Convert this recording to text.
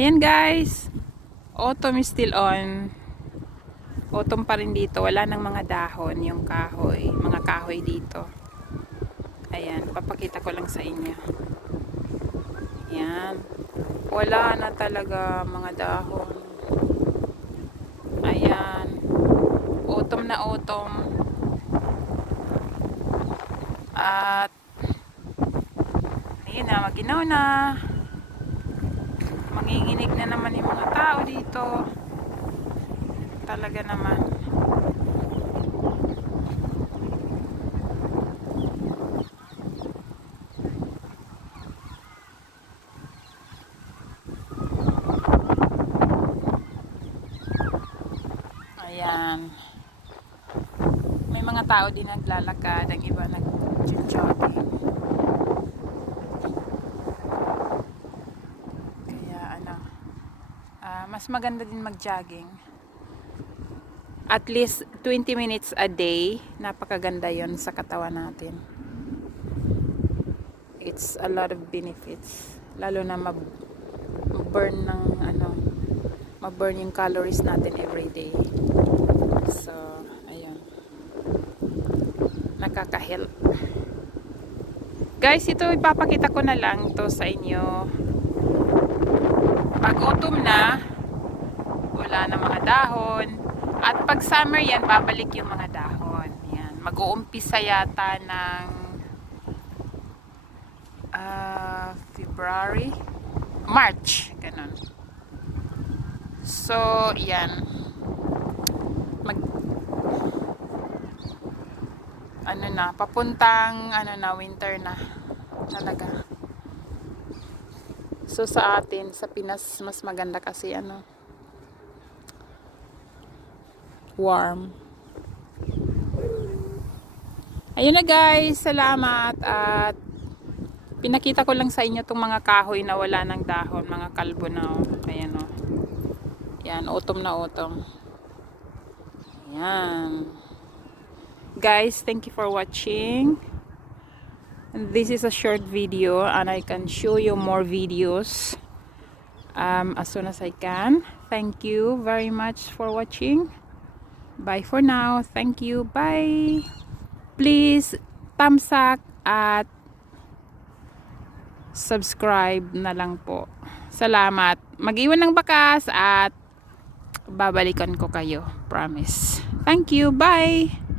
Ayan guys, autumn is still on. Autumn pa rin dito, wala nang mga dahon yung kahoy, mga kahoy dito. Ayan, papakita ko lang sa inyo. Ayan, wala na talaga mga dahon. Ayan, autumn na autumn. At ayun na, maginaw na. Manginginig na naman yung mga tao dito. Talaga naman. Ayan. May mga tao din naglalakad, ang iba nag-jogging. Kaya ano, mas maganda din mag-jogging. At least 20 minutes a day, napakaganda yon sa katawan natin. It's a lot of benefits. Lalo na ma-burn ng ma-burn yung calories natin every day. So, ayun. Nakaka-help. Guys, ito ipapakita ko na lang to sa inyo. Pag autumn na, wala na mga dahon. At pag summer yan, babalik yung mga dahon. Yan. Mag-uumpisa yata ng February, March, ganun. So, yan. Papuntang winter na talaga. So sa atin, sa Pinas, mas maganda kasi warm. Ayun na guys, salamat at pinakita ko lang sa inyo itong mga kahoy na wala ng dahon, mga kalbo na ayan o. Yan, autumn na autumn. Ayan. Guys, thank you for watching. And this is a short video and I can show you more videos as soon as I can. Thank you very much for watching. Bye for now. Thank you. Bye. Please thumbs up at subscribe na lang po. Salamat. Mag-iwan ng bakas at babalikan ko kayo. Promise. Thank you. Bye.